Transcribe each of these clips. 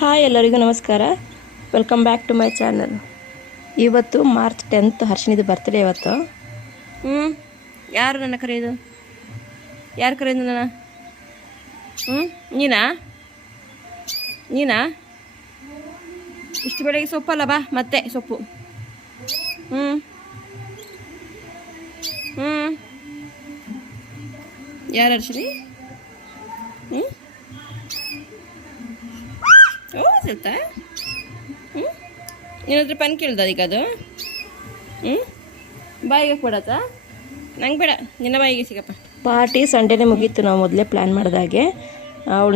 Hi ಎಲ್ಲರಿಗೂ ನಮಸ್ಕಾರ. Welcome back to my channel. ಇವತ್ತು ಮಾರ್ಚ್ 10 ಹರ್ಷಿನಿದು ಬರ್ತ್ಡೇ ಇವತ್ತು. ಯಾರು ನನ್ನ ಕರೆಯೋದು? ಯಾರು ಕರೆಯೋದು ನನ್ನ? ನೀನಾ ಇಷ್ಟು ಬೆಳಗ್ಗೆ ಸೊಪ್ಪಲ್ಲ, ಬಾ ಮತ್ತೆ ಸೊಪ್ಪು. ಯಾರು ಹರ್ಷಿನಿ? ಸಿಗ್ತಾ ನೀನಾದ್ರೂ ಪನ್ ಕೇಳ್ದ ಅದಕ್ಕೆ ಅದು ಬಾಯಿಗೆ ಕೊಡತ್ತಾ? ನಂಗೆ ಬೇಡ, ನಿನ್ನ ಬಾಯಿಗೆ ಸಿಗಪ್ಪ. ಪಾರ್ಟಿ ಸಂಡೇನೇ ಮುಗೀತು. ನಾವು ಮೊದಲೇ ಪ್ಲ್ಯಾನ್ ಮಾಡಿದಾಗೆ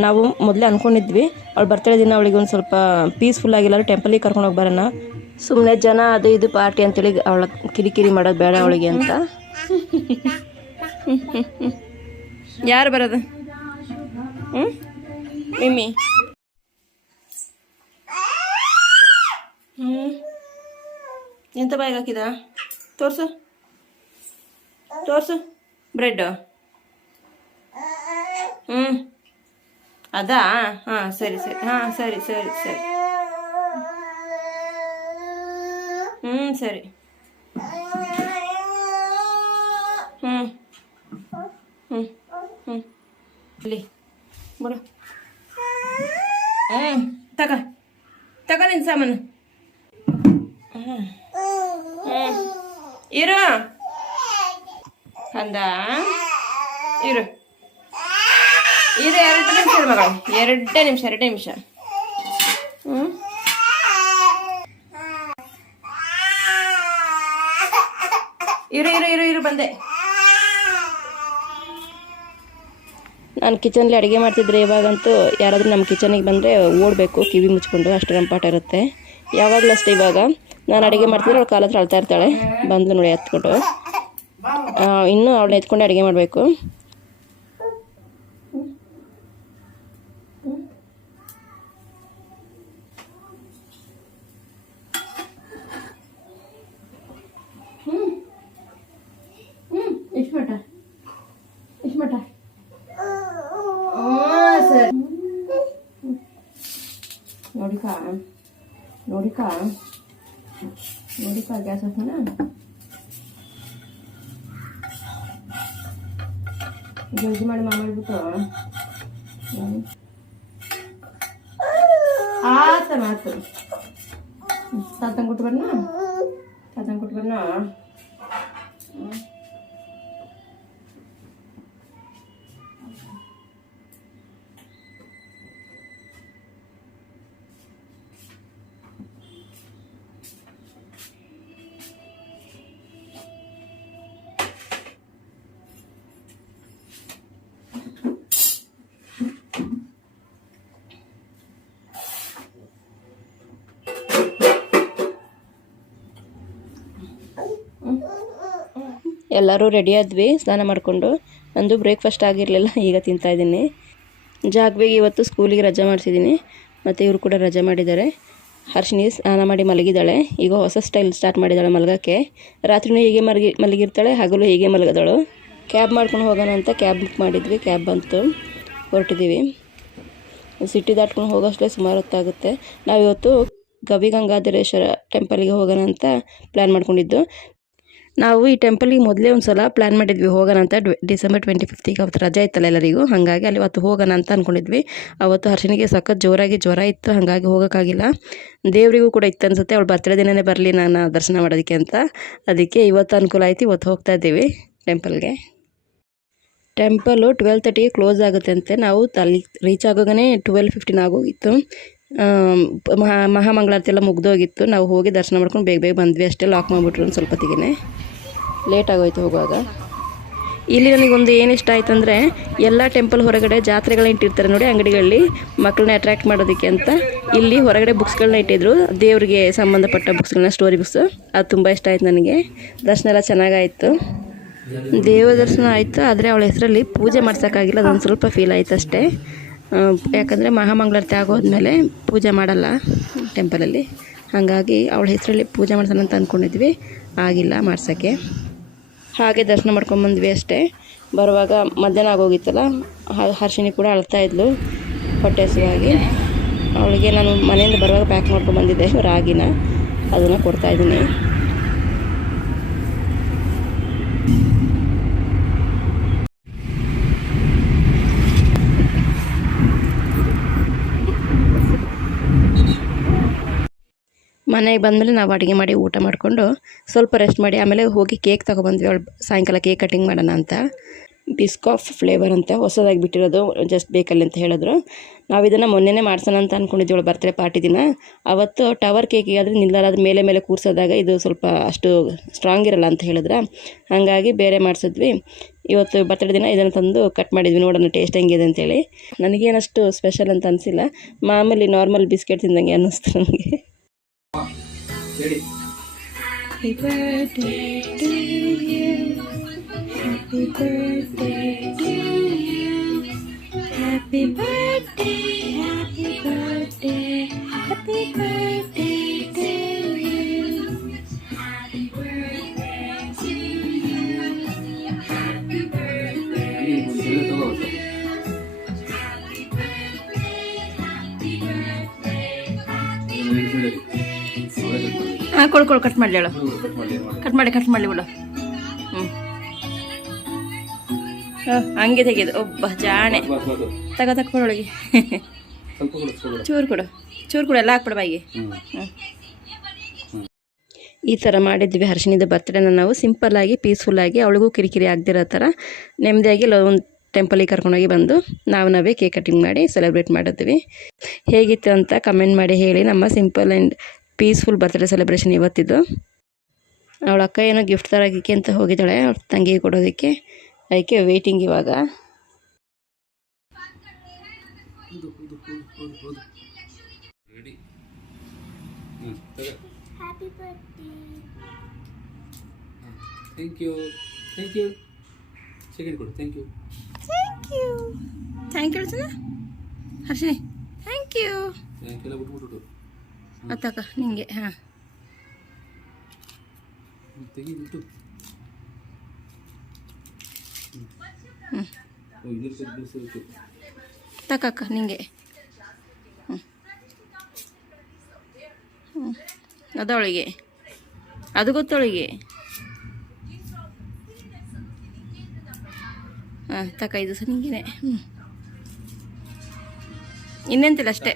ನಾವು ಮೊದಲೇ ಅಂದ್ಕೊಂಡಿದ್ವಿ ಅವಳು ಬರ್ತಡೇ ದಿನ ಅವಳಿಗೆ ಒಂದು ಸ್ವಲ್ಪ ಪೀಸ್ಫುಲ್ ಆಗಿಲ್ಲಾರು ಟೆಂಪಲಿಗೆ ಕರ್ಕೊಂಡು ಹೋಗಿ ಬರೋಣ, ಸುಮ್ಮನೆ ಜನ ಅದು ಇದು ಪಾರ್ಟಿ ಅಂತೇಳಿ ಅವಳ ಕಿರಿಕಿರಿ ಮಾಡೋದು ಬೇಡ ಅವಳಿಗೆ ಅಂತ. ಯಾರು ಬರೋದು? ಮಿಮ್ಮಿ ಎಂತ ಬಾಯಿಗೆ ಹಾಕಿದ? ತೋರ್ಸು ಬ್ರೆಡ್. ಅದಾ? ಹಾಂ ಸರಿ. ಹಾಂ ಸರಿ. ಸರಿ. ಇಲ್ಲಿ ಬಿಡು. ತಗ ನಿನ್ನ ಸಾಮಾನು. ಇರು ಅಂದ ಇರು 2 ನಿಮಿಷ ಮಗಳು, 2 ನಿಮಿಷ. ಇರು ಬಂದೆ. ನಾನು ಕಿಚನ್ಲಿ ಅಡುಗೆ ಮಾಡ್ತಿದ್ರೆ ಇವಾಗಂತೂ ಯಾರಾದರೂ ನಮ್ಮ ಕಿಚನಿಗೆ ಬಂದರೆ ಓಡಬೇಕು ಕಿವಿ ಮುಚ್ಕೊಂಡು, ಅಷ್ಟು ರಂಪಾಟ ಇರುತ್ತೆ. ಯಾವಾಗಲೂ ಅಷ್ಟೇ. ಇವಾಗ ನಾನು ಅಡುಗೆ ಮಾಡ್ತಿದ್ರೆ ಅವಳು ಕಾಲ ಹತ್ರ ಅಳ್ತಾ ಇರ್ತಾಳೆ. ಬಂದು ನೋಡಿ ಎತ್ಕೊಂಡು, ಇನ್ನೂ ಅವಳನ್ನ ಎತ್ಕೊಂಡೆ ಅಡುಗೆ ಮಾಡಬೇಕು. ಇಷ್ಟು ಮಟ ಸರಿ. ನೋಡಿಕಾ ಗ್ಯಾಸ್ ಹಾಕೋಣ. ಜಲ್ದಿ ಮಾಡಿ ಮಾಡ್ಬಿಟ್ಟು ಮಾತು ತಾತಂಗೆ ಕೊಟ್ಟು ಬರ್ನ. ಎಲ್ಲರೂ ರೆಡಿ ಆದ್ವಿ ಸ್ನಾನ ಮಾಡಿಕೊಂಡು. ನಂದು ಬ್ರೇಕ್ಫಾಸ್ಟ್ ಆಗಿರಲಿಲ್ಲ, ಈಗ ತಿಂತಾಯಿದ್ದೀನಿ. ಜಾಗ್ವಿಗೆ ಇವತ್ತು ಸ್ಕೂಲಿಗೆ ರಜೆ ಮಾಡಿಸಿದ್ದೀನಿ, ಮತ್ತು ಇವರು ಕೂಡ ರಜೆ ಮಾಡಿದ್ದಾರೆ. ಹರ್ಷಿನಿ ಸ್ನಾನ ಮಾಡಿ ಮಲಗಿದ್ದಾಳೆ. ಈಗ ಹೊಸ ಸ್ಟೈಲ್ ಸ್ಟಾರ್ಟ್ ಮಾಡಿದ್ದಾಳೆ ಮಲಗೋಕ್ಕೆ. ರಾತ್ರಿನೂ ಹೀಗೆ ಮಲಗಿರ್ತಾಳೆ, ಹಗಲು ಹೀಗೆ ಮಲಗಿದಳು. ಕ್ಯಾಬ್ ಮಾಡ್ಕೊಂಡು ಹೋಗೋಣ ಅಂತ ಕ್ಯಾಬ್ ಬುಕ್ ಮಾಡಿದ್ವಿ. ಕ್ಯಾಬ್ ಬಂತು, ಹೊರಟಿದ್ದೀವಿ. ಸಿಟಿ ದಾಟ್ಕೊಂಡು ಹೋಗೋಷ್ಟೇ ಸುಮಾರು ಹೊತ್ತಾಗುತ್ತೆ. ನಾವಿವತ್ತು ಗವಿಗಂಗಾಧರೇಶ್ವರ ಟೆಂಪಲಿಗೆ ಹೋಗೋಣ ಅಂತ ಪ್ಲ್ಯಾನ್ ಮಾಡ್ಕೊಂಡಿದ್ದು. ನಾವು ಈ ಟೆಂಪಲಿಗೆ ಮೊದಲೇ ಒಂದು ಸಲ ಪ್ಲ್ಯಾನ್ ಮಾಡಿದ್ವಿ ಹೋಗೋಣ ಅಂತ. ಡಿಸೆಂಬರ್ 25 ಅವತ್ತು ರಜೆ ಇತ್ತಲ್ಲ ಎಲ್ಲರಿಗೂ, ಹಾಗಾಗಿ ಅಲ್ಲಿ ಅವತ್ತು ಹೋಗೋಣ ಅಂತ ಅಂದ್ಕೊಂಡಿದ್ವಿ. ಅವತ್ತು ಹರ್ಷಿನಿಗೆ ಸಖತ್ ಜೋರಾಗಿ ಜ್ವರ ಇತ್ತು, ಹಾಗಾಗಿ ಹೋಗೋಕ್ಕಾಗಿಲ್ಲ. ದೇವರಿಗೂ ಕೂಡ ಇತ್ತು ಅನಿಸುತ್ತೆ, ಅವಳು ಬರ್ತಡೇ ದಿನವೇ ಬರಲಿ ನಾನು ದರ್ಶನ ಮಾಡೋದಕ್ಕೆ ಅಂತ. ಅದಕ್ಕೆ ಇವತ್ತು ಅನುಕೂಲ ಆಯಿತು, ಇವತ್ತು ಹೋಗ್ತಾ ಇದ್ದೀವಿ ಟೆಂಪಲ್ಗೆ. ಟೆಂಪಲು 12:30ಗೆ ಕ್ಲೋಸ್ ಆಗುತ್ತೆ ಅಂತೆ. ನಾವು ಅಲ್ಲಿ ರೀಚ್ ಆಗೋಗೇ 12:15 ಆಗೋಗಿತ್ತು. ಮಹಾಮಂಗಳಾರತಿ ಎಲ್ಲ ಮುಗ್ದೋಗಿತ್ತು. ನಾವು ಹೋಗಿ ದರ್ಶನ ಮಾಡ್ಕೊಂಡು ಬೇಗ ಬಂದ್ವಿ ಅಷ್ಟೇ. ಲಾಕ್ ಮಾಡಿಬಿಟ್ರು ಒಂದು ಸ್ವಲ್ಪ ಹೊತ್ತಿಗೆ, ಲೇಟ್ ಆಗೋಯ್ತು ಹೋಗುವಾಗ. ಇಲ್ಲಿ ನನಗೊಂದು ಏನು ಇಷ್ಟ ಆಯ್ತು ಅಂದರೆ, ಎಲ್ಲ ಟೆಂಪಲ್ ಹೊರಗಡೆ ಜಾತ್ರೆಗಳನ್ನ ಇಟ್ಟಿರ್ತಾರೆ ನೋಡಿ ಅಂಗಡಿಗಳಲ್ಲಿ, ಮಕ್ಕಳನ್ನ ಅಟ್ರ್ಯಾಕ್ಟ್ ಮಾಡೋದಕ್ಕೆ ಅಂತ. ಇಲ್ಲಿ ಹೊರಗಡೆ ಬುಕ್ಸ್ಗಳನ್ನ ಇಟ್ಟಿದ್ರು, ದೇವರಿಗೆ ಸಂಬಂಧಪಟ್ಟ ಬುಕ್ಸ್ಗಳನ್ನ, ಸ್ಟೋರಿ ಬುಕ್ಸ್. ಅದು ತುಂಬ ಇಷ್ಟ ಆಯ್ತು ನನಗೆ. ದರ್ಶನ ಎಲ್ಲ ಚೆನ್ನಾಗಾಯಿತು, ದೇವ ದರ್ಶನ ಆಯಿತು. ಆದರೆ ಅವಳ ಹೆಸರಲ್ಲಿ ಪೂಜೆ ಮಾಡ್ಸೋಕ್ಕಾಗಿಲ್ಲ, ಅದೊಂದು ಸ್ವಲ್ಪ ಫೀಲ್ ಆಯಿತು ಅಷ್ಟೇ. ಯಾಕಂದರೆ ಮಹಾಮಂಗಳಾರತಿ ಆಗೋದ್ಮೇಲೆ ಪೂಜೆ ಮಾಡಲ್ಲ ಟೆಂಪಲಲ್ಲಿ, ಹಾಗಾಗಿ ಅವಳ ಹೆಸರಲ್ಲಿ ಪೂಜೆ ಮಾಡ್ಸೋಣ ಅಂತ ಅಂದ್ಕೊಂಡಿದ್ವಿ, ಆಗಿಲ್ಲ ಮಾಡ್ಸೋಕ್ಕೆ. ಹಾಗೆ ದರ್ಶನ ಮಾಡ್ಕೊಂಬಂದ್ವಿ ಅಷ್ಟೇ. ಬರುವಾಗ ಮಧ್ಯಾಹ್ನ ಆಗೋಗಿತ್ತಲ್ಲ, ಹರ್ಷಿನಿ ಕೂಡ ಅಳ್ತಾ ಇದ್ಲು ಹೊಟ್ಟೆ ಹಸಿವಾಗಿ. ಅವಳಿಗೆ ನಾನು ಮನೆಯಿಂದ ಬರುವಾಗ ಪ್ಯಾಕ್ ಮಾಡ್ಕೊಂಡು ಬಂದಿದ್ದೆ ರಾಗಿನ, ಅದನ್ನು ಕೊಡ್ತಾಯಿದ್ದೀನಿ. ಮನೆಗೆ ಬಂದಮೇಲೆ ನಾವು ಅಡುಗೆ ಮಾಡಿ ಊಟ ಮಾಡಿಕೊಂಡು ಸ್ವಲ್ಪ ರೆಸ್ಟ್ ಮಾಡಿ ಆಮೇಲೆ ಹೋಗಿ ಕೇಕ್ ತೊಗೊಬಂದ್ವಿ. ಅವಳು ಸಾಯಂಕಾಲ ಕೇಕ್ ಕಟ್ಟಿಂಗ್ ಮಾಡೋಣ ಅಂತ. ಬಿಸ್ಕಾಫ್ ಫ್ಲೇವರ್ ಅಂತ ಹೊಸದಾಗಿ ಬಿಟ್ಟಿರೋದು, ಜಸ್ಟ್ ಬೇಕಲ್ಲಿ ಅಂತ ಹೇಳಿದ್ರು. ನಾವು ಇದನ್ನು ಮೊನ್ನೆನೇ ಮಾಡ್ಸೋಣ ಅಂತ ಅಂದ್ಕೊಂಡಿದ್ವಿ ಅವಳು ಬರ್ತ್ಡೇ ಪಾರ್ಟಿ ದಿನ. ಅವತ್ತು ಟವರ್ ಕೇಕಿಗೆ ಆದರೆ ನಿಲ್ಲಲ್ಲ, ಅದು ಮೇಲೆ ಮೇಲೆ ಕೂರಿಸೋದಾಗ ಇದು ಸ್ವಲ್ಪ ಅಷ್ಟು ಸ್ಟ್ರಾಂಗ್ ಇರಲ್ಲ ಅಂತ ಹೇಳಿದ್ರೆ, ಹಾಗಾಗಿ ಬೇರೆ ಮಾಡಿಸಿದ್ವಿ. ಇವತ್ತು ಬರ್ತ್ಡೇ ದಿನ ಇದನ್ನು ತಂದು ಕಟ್ ಮಾಡಿದ್ವಿ, ನೋಡೋಣ ಟೇಸ್ಟ್ ಹೆಂಗಿದೆ ಅಂತೇಳಿ. ನನಗೇನಷ್ಟು ಸ್ಪೆಷಲ್ ಅಂತ ಅನಿಸಿಲ್ಲ, ಮಾಮೂಲಿ ನಾರ್ಮಲ್ ಬಿಸ್ಕೆಟ್ ತಿಂದಂಗೆ ಅನ್ನಿಸ್ತು ನನಗೆ. Happy birthday to you. Happy birthday to you. Happy birthday, happy birthday, happy birthday to you. Happy birthday to you. Happy birthday to you. ಹಾಂ ಕೊಡು ಕಟ್ ಮಾಡಲಿ ಹೇಳು, ಕಟ್ ಮಾಡಿ ಬಿಡು. ಹಂಗೆ ತೆಗೆದು ಒಬ್ಬ ಜಾಣೆ. ತಗೊಳೊಳಗೆ ಚೂರು ಕೊಡು ಎಲ್ಲ ಹಾಕ್ಬಿಡ ಬಾಯಿಗೆ. ಈ ಥರ ಮಾಡಿದ್ವಿ ಹರ್ಷಿನಿದ ಬರ್ತ್ಡೇನ ನಾವು ಸಿಂಪಲ್ಲಾಗಿ ಪೀಸ್ಫುಲ್ಲಾಗಿ, ಅವಳಿಗೂ ಕಿರಿಕಿರಿ ಆಗದಿರೋ ಥರ ನೆಮ್ಮದಿಯಾಗಿ ಒಂದು ಟೆಂಪಲಿಗೆ ಕರ್ಕೊಂಡೋಗಿ ಬಂದು ನಾವೇ ಕೇಕ್ ಕಟಿಂಗ್ ಮಾಡಿ ಸೆಲೆಬ್ರೇಟ್ ಮಾಡಿದ್ವಿ. ಹೇಗಿತ್ತು ಅಂತ ಕಮೆಂಟ್ ಮಾಡಿ ಹೇಳಿ. ನಮ್ಮ simple and peaceful birthday celebration ಇವತ್ತಿದ್ದು. ಅವಳ ಅಕ್ಕ ಏನೋ ಗಿಫ್ಟ್ ತರೋದಕ್ಕೆ ಅಂತ ಹೋಗಿದ್ದಾಳೆ ಅವ್ರ ತಂಗಿಗೆ ಕೊಡೋದಕ್ಕೆ, ಅದಕ್ಕೆ ವೆಯ್ಟಿಂಗ್ ಇವಾಗ. ಥ್ಯಾಂಕ್ ಯು ಸೆಕೆಂಡ್ ಕೊಡು. Thank you Harshini, thank you ಎಲ್ಲ ಬಿಟ್ಬಿಟ್ಟು ಅತ್ತಕ್ಕ ನಿಂಗೆ. ಹಾಂ ತೆಗಿಬಿಟ್ಟು ತಕ್ಕ ನಿಂಗೆ. ಅದವಳಿಗೆ ಅದು ಗೊತ್ತವಳಿಗೆ. ಹಾಂ ತಕ್ಕ ಇದು ಸಹ ನಿಂಗೆ. ಇನ್ನೆಂತಿಲ್ಲ ಅಷ್ಟೇ.